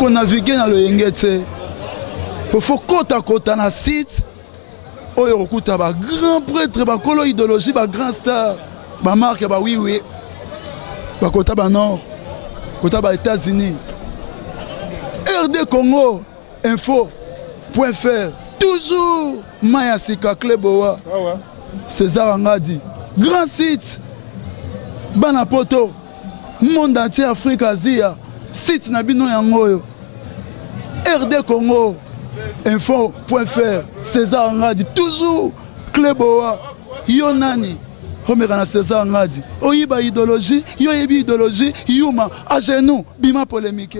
qu'on navigue dans le Yengete. Il faut kota na site. Oyo okuta ba grand prêtre, ba kolo idéologie, ba grand star, ba marque, ba oui, ba kota ba nord, kota ba États-Unis. RD Congo info.fr toujours Maya Sika Kleboa. César Angadi. Grand site. Banapoto. Monde entier, Afrique, Asie. Site Nabino Yangoyo. RD Congo. Info.fr. César Angadi. Toujours Kleboa. Yonani. Homérana César Angadi. Oyiba idéologie. Yoyebi idéologie. Yuma. À genoux. Bima polémique.